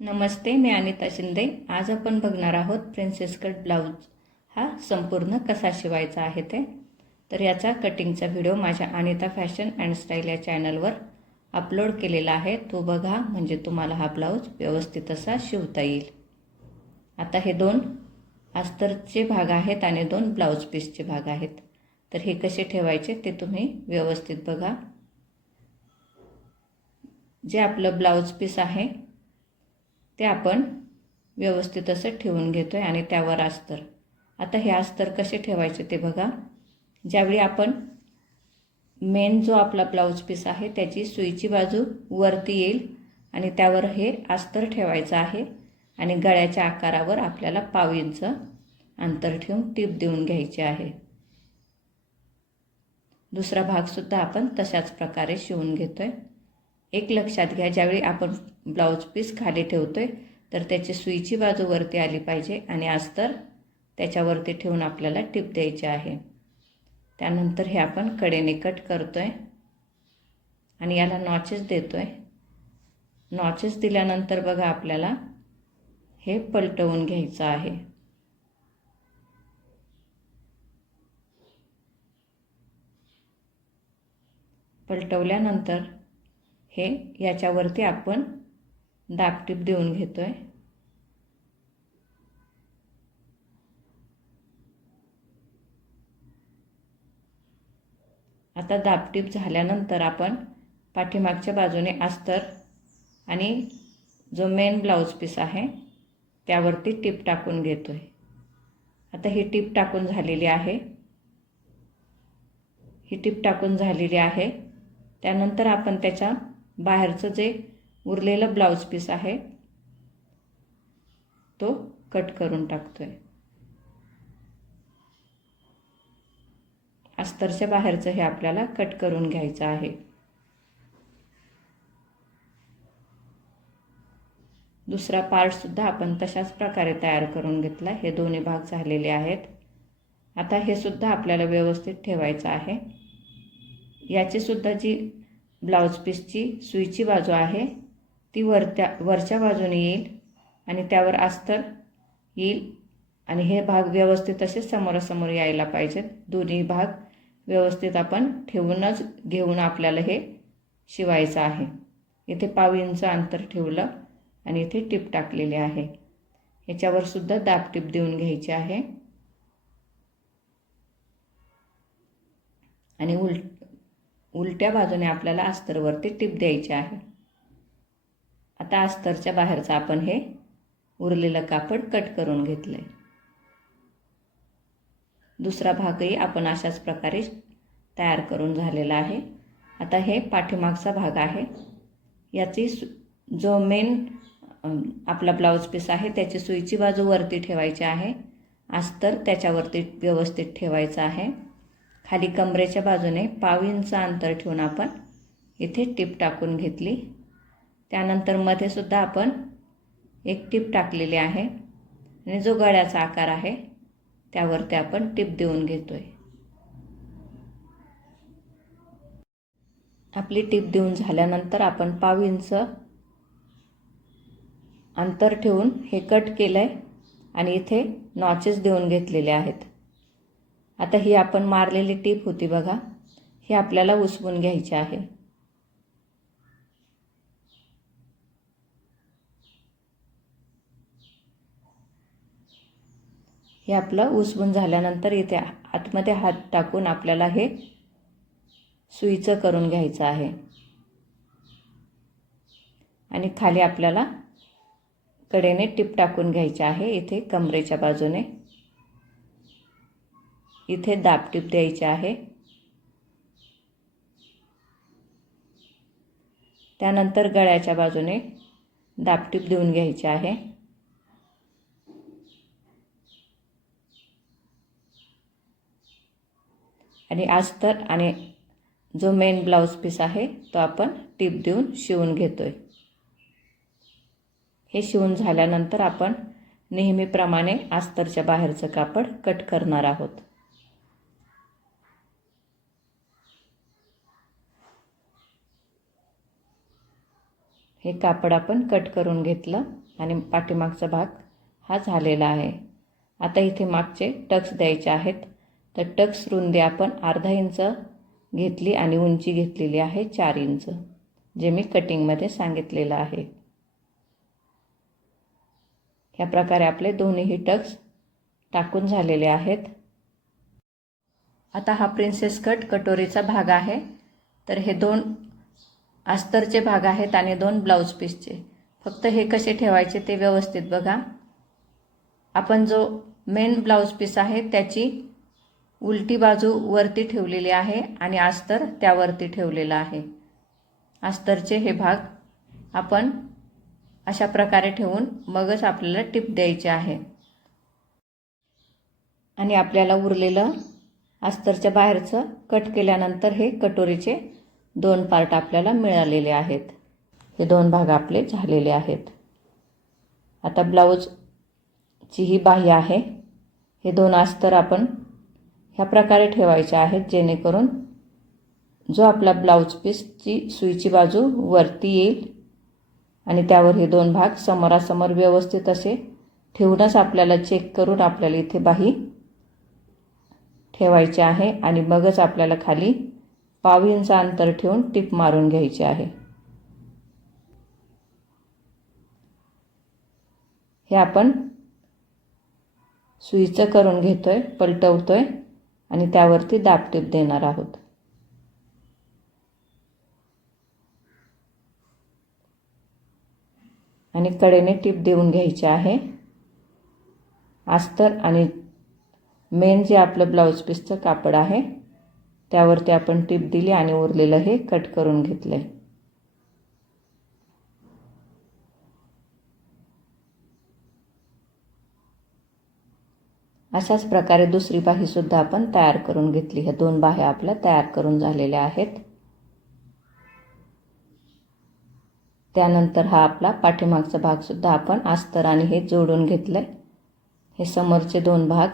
नमस्ते, मी अनिता शिंदे। आज आपण बघणार आहोत प्रिन्सेस कट ब्लाऊज हा संपूर्ण कसा शिवायचा आहे ते। तर याचा कटिंगचा व्हिडिओ माझ्या अनिता फॅशन अँड स्टाईल या चॅनलवर अपलोड केलेला आहे, तो बघा, म्हणजे तुम्हाला हा ब्लाऊज व्यवस्थित असा शिवता येईल। आता हे दोन अस्तरचे भाग आहेत आणि दोन ब्लाऊज पीसचे भाग आहेत, तर हे कसे ठेवायचे ते तुम्ही व्यवस्थित बघा। जे आपलं ब्लाऊज पीस आहे ते आपण व्यवस्थित असं ठेवून घेतोय आणि त्यावर अस्तर। आता हे अस्तर कसे ठेवायचे ते बघा। ज्यावेळी आपण मेन जो आपला ब्लाऊज पीस आहे त्याची सुईची बाजू वरती येईल आणि त्यावर हे अस्तर ठेवायचं आहे आणि गळ्याच्या आकारावर आपल्याला 1/2 इंच अंतर ठेवून टीप देऊन घ्यायची आहे। दुसरा भाग सुद्धा आपण तशाच प्रकारे शिवून घेतोय। एक लक्षात घ्या, ज्यावेळी आपण ब्लाऊज पीस खाली ठेवतोय तर त्याची सुईची बाजू वरती आली पाहिजे आणि अस्तर त्याच्यावरती ठेवून आपल्याला टीप द्यायची आहे। त्यानंतर हे आपण कडेने कट करतोय आणि याला नॉचेस देतोय। नॉचेस दिल्यानंतर बघा आपल्याला हे पलटवून घ्यायचं आहे। पलटवल्यानंतर हे याच्यावरती आपण दाबटीप देऊन घेतोय। आता दाबटीप झाल्यानंतर आपण पाठीमागच्या बाजूने अस्तर आणि जो मेन ब्लाऊज पीस आहे त्यावरती टीप टाकून घेतोय। आता ही टीप टाकून झालेली आहे। ही टीप टाकून झालेली आहे। त्यानंतर आपण त्याच्या बाहेरचं जे उरलेलं ब्लाऊज पीस आहे तो कट करून टाकतोय। अस्तरच्या बाहेरचं हे आपल्याला कट करून घ्यायचं आहे। दुसरा पार्ट सुद्धा आपण तशाच प्रकारे तयार करून घेतला। हे दोन्ही भाग झालेले आहेत। आता हे सुद्धा आपल्याला व्यवस्थित ठेवायचं आहे। याची सुद्धा जी ब्लाऊज पीसची सुईची बाजू आहे ती वरच्या बाजूने येईल आणि त्यावर अस्तर येईल आणि हे भाग व्यवस्थित असे समोरासमोर यायला पाहिजेत। दोन्ही भाग व्यवस्थित आपण ठेवूनच घेऊन आपल्याला हे शिवायचं आहे। इथे 1/2 इंच अंतर ठेवलं आणि इथे टीप टाकलेली आहे। याच्यावर सुद्धा दाबटीप देऊन घ्यायची आहे आणि उलट्या बाजूने आपल्याला अस्तरवरती टीप द्यायची आहे। आता अस्तरच्या बाहेरचं आपण हे उरलेलं कापड कट करून घेतलंय। दुसरा भागही आपण अशाच प्रकारे तयार करून झालेला आहे। आता हे पाठीमागचा भाग आहे। याची जो मेन आपला ब्लाऊज पीस आहे त्याची सुईची बाजू वरती ठेवायची आहे। अस्तर त्याच्यावरती व्यवस्थित ठेवायचं आहे। खाली कमरेच्या बाजूने 1/2 इंच अंतर ठेवून आपण इथे टीप टाकून घेतली। त्यानंतर मध्ये सुद्धा आपण एक टीप टाकलेली आहे आणि जो गळ्याचा आकार आहे त्यावरती आपण टीप देऊन घेतोय। आपली टीप देऊन झाल्यानंतर आपण 1/2 इंच अंतर ठेवून हे कट केलंय आणि इथे नॉचेस देऊन घेतलेले आहेत। आता ही आपण मारलेली टीप होती बघा, ही आपल्याला उसवून घ्यायची आहे। हे आपलं उसवून झाल्यानंतर इथे आतमध्ये हात टाकून आपल्याला हे सुईचं करून घ्यायचं आहे आणि खाली आपल्याला कडेने टीप टाकून घ्यायची आहे। इथे कमरेच्या बाजूने इथे दाबटीप द्यायची आहे। त्यानंतर गळ्याच्या बाजूने दाबटीप देऊन घ्यायची आहे आणि अस्तर आणि जो मेन ब्लाऊज पीस आहे तो आपण टीप देऊन शिवून घेतोय। हे शिवून झाल्यानंतर आपण नेहमीप्रमाणे अस्तरच्या बाहेरचं कापड कट करणार आहोत। हे कापड आपण कट करून घेतलं आणि पाठीमागचा भाग हा झालेला आहे. आता इथे मागचे टक्स द्यायचे आहेत. तर टक्स रुंदी आपण अर्धा इंच घेतली आणि उंची घेतलेली आहे 4 इंच, जे मी कटिंगमध्ये सांगितलेलं आहे. ह्या प्रकारे आपले दोन्हीही टक्स टाकून झालेले आहेत. आता हा प्रिन्सेस कट कटोरीचा भाग आहे. तर हे 2 अस्तरचे भाग आहेत आणि 2 ब्लाऊज पीसचे. फक्त हे कसे ठेवायचे ते व्यवस्थित बघा. आपण जो मेन ब्लाऊज पीस आहे त्याची उलटी बाजू वरती ठेवलेली आहे आणि अस्तर त्यावरती ठेवलेला आहे. अस्तरचे हे भाग आपण अशा प्रकारे ठेवून मगच आपल्याला टिप द्यायची आहे. आणि आपल्याला उरलेलं अस्तरच्या बाहेरचं कट केल्यानंतर हे कटोरीचे 2 पार्ट आपल्याला मिळालेले आहेत. हे 2 भाग आपले झालेले आहेत. आता ब्लाऊजची ही बाह्य आहे. हे 2 अस्तर आपण ह्या प्रकारे ठेवायचे आहेत, जेणेकरून जो आपला ब्लाऊज पीसची सुईची बाजू वरती येईल आणि त्यावर हे 2 भाग समोरासमोर व्यवस्थित असे ठेवूनच आपल्याला चेक करून आपल्याला इथे बाही ठेवायची आहे आणि मगच आपल्याला खाली पाव इंच अंतर ठेवून टिप मारून घ्यायची आहे. हे आपण सुईचं करून घेतोय, पलटवतोय आणि त्यावरती दाब टिप देणार आहोत. आणि कडेने टिप देऊन घ्यायची आहे. अस्तर आणि मेन जे आपलं ब्लाऊज पीसचं कापड आहे त्यावरती आपण टिप दिली आणि उरलेलं हे कट करून घेतलंय. अशाच प्रकारे दुसरी बाही सुद्धा आपण तयार करून घेतली. ह्या 2 बाह्या आपल्या तयार करून झालेल्या आहेत. त्यानंतर हा आपला पाठीमागचा भाग सुद्धा आपण अस्तर आणि हे जोडून घेतलंय. हे समोरचे 2 भाग,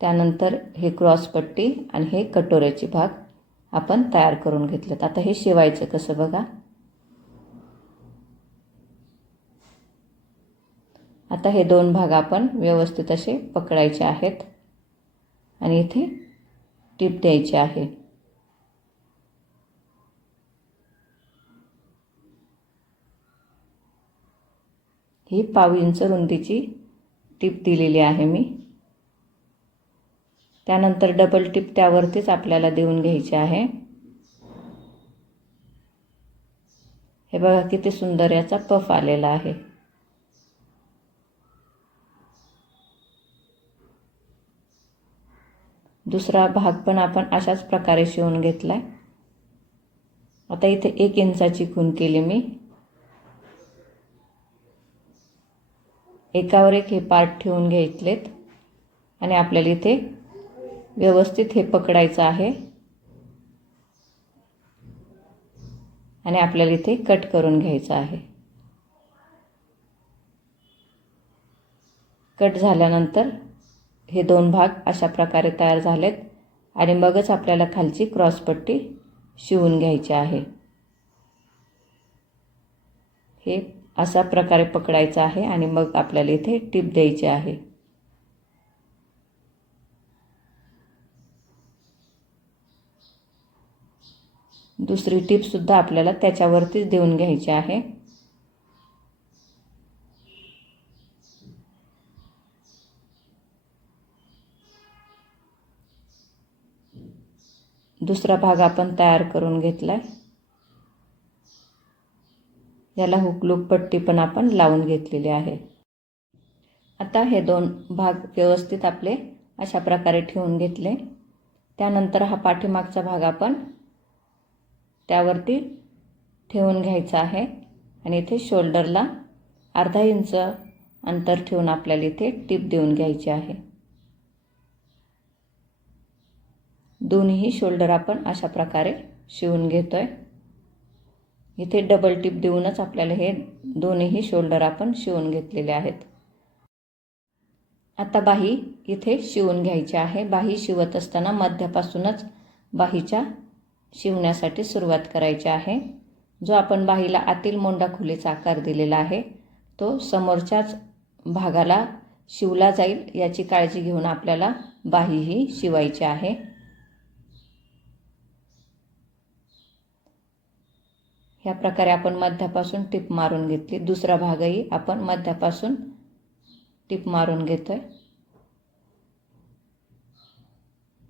त्यानंतर हे क्रॉस पट्टी आणि हे कटोऱ्याचे भाग आपण तयार करून घेतलेत. आता हे शिवायचं कसं बघा. आता हे 2 भाग आपण व्यवस्थित असे पकडायचे आहेत आणि इथे टिप द्यायची आहे. ही पाव इंच रुंदीची टिप दिलेली आहे मी. त्यानंतर डबल टिप त्यावरतीच आपल्याला देऊन घ्यायची आहे. हे बघा किती सुंदर याचा पफ आलेला आहे. दुसरा भाग पण आपण अशाच प्रकारे शिवून घेतलाय. आता इथे 1 इंचाची खूण केली मी. एकावर एक हे पार्ट ठेवून घेतलेत आणि आपल्याला इथे व्यवस्थित हे पकडायचं आहे आणि आपल्याला इथे कट करून घ्यायचं आहे. कट झाल्यानंतर हे 2 भाग अशा प्रकारे तयार झालेत आणि मगच आपल्याला खालची क्रॉस पट्टी शिवून घ्यायची आहे. हे अशा प्रकारे पकडायचं आहे आणि मग आपल्याला इथे टिप द्यायची आहे. दुसरी टिप सुद्धा आपल्याला त्याच्यावरतीच देऊन घ्यायची आहे. दुसरा भाग आपण तयार करून घेतलाय. याला हुकलूक पट्टी पण आपण लावून घेतलेली आहे. आता हे 2 भाग व्यवस्थित आपले अशा प्रकारे ठेवून घेतले. त्यानंतर हा पाठीमागचा भाग आपण त्यावरती ठेवून घ्यायचा आहे आणि इथे शोल्डरला अर्धा इंच अंतर ठेवून आपल्याला इथे टिप देऊन घ्यायची आहे. दोन्ही शोल्डर आपण अशा प्रकारे शिवून घेतोय. इथे डबल टिप देऊनच आपल्याला हे दोन्ही शोल्डर आपण शिवून घेतलेले आहेत. आता बाही इथे शिवून घ्यायची आहे. बाही शिवत असताना मध्यापासूनच बाहीच्या शिवण्यासाठी सुरुवात करायची आहे. जो आपण बाहीला आतील मोंडा खुलीचा आकार दिलेला आहे तो समोरच्याच भागाला शिवला जाईल याची काळजी घेऊन आपल्याला बाही ही शिवायची आहे. ह्या प्रकारे आपण मध्यापासून टिप मारून घेतली. दुसरा भागही आपण मध्यापासून टिप मारून घेतोय,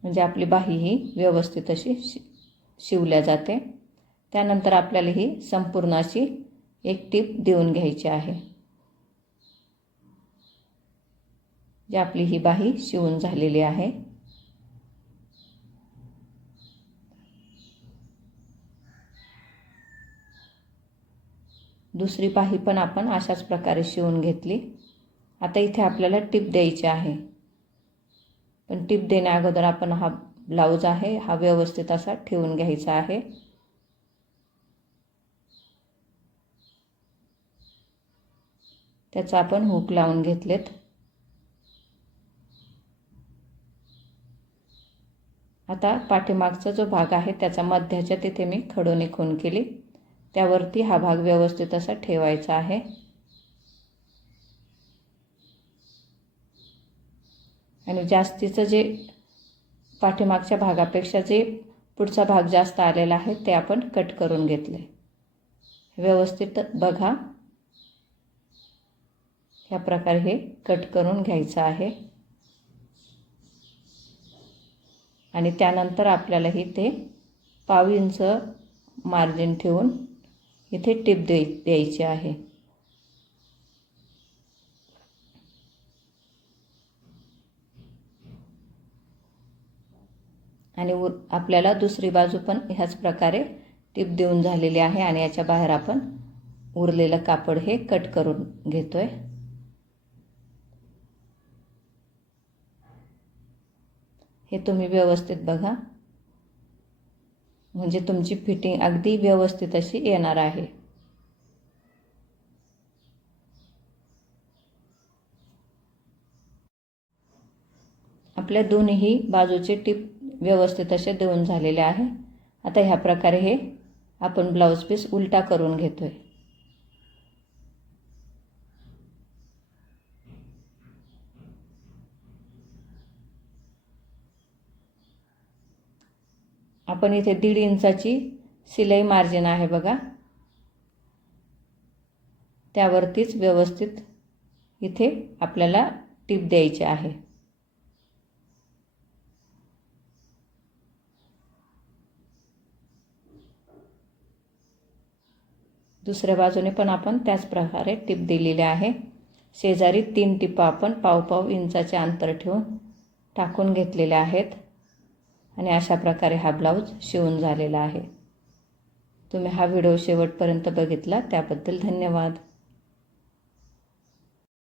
म्हणजे आपली बाही ही व्यवस्थित अशी शिवल्या जाते. त्यानंतर आपल्याला ही संपूर्ण अशी एक टिप देऊन घ्यायची आहे, जी आपली ही बाही शिवून झालेली आहे. दुसरी बाही पण आपण अशाच प्रकारे शिवून घेतली. आता इथे आपल्याला टिप द्यायची आहे, पण टिप देण्या अगोदर आपण हा ब्लाऊज आहे हा व्यवस्थित असा ठेवून घ्यायचा आहे. त्याचा आपण हुक लावून घेतलेत. आता पाठीमागचा जो भाग आहे त्याचा मध्याच्या तिथे मी खडोनी खूण केली, त्यावरती हा भाग व्यवस्थित असा ठेवायचा आहे. आणि जास्तीचं जे पाठीमागच्या भागापेक्षा जे पुढचा भाग जास्त आलेला आहे ते आपण कट करून घेतले. व्यवस्थित बघा, ह्या प्रकारे हे कट करून घ्यायचं आहे. आणि त्यानंतर आपल्याला इथे पाव इंच मार्जिन ठेवून इथे टिप द्यायची आहे. आणि आपल्याला दुसरी बाजू पण ह्याच प्रकारे टिप देऊन झालेली आहे. आणि याच्या बाहेर आपण उरलेलं कापड हे कट करून घेतोय. हे तुम्ही व्यवस्थित बघा, म्हणजे तुमची फिटिंग अगदी व्यवस्थित अशी येणार आहे. आपल्या दोन्ही बाजूचे टिप व्यवस्थित असे देऊन झालेले आहे. आता ह्या प्रकारे हे आपण ब्लाऊज पीस उलटा करून घेतोय. आपण इथे 1.5 इंचाची शिलाई मार्जिन आहे बघा, त्यावरतीच व्यवस्थित इथे आपल्याला टिप द्यायची आहे. दुसऱ्या बाजूने पण आपण त्याच प्रकारे टिप दिलेली आहे. शेजारी 3 टिपा आपण पाव इंचाचे अंतर ठेवून टाकून घेतलेल्या आहेत. आणि अशा प्रकारे हा ब्लाऊज शिवून झालेला आहे. तुम्ही हा व्हिडिओ शेवटपर्यंत बघितला त्याबद्दल धन्यवाद.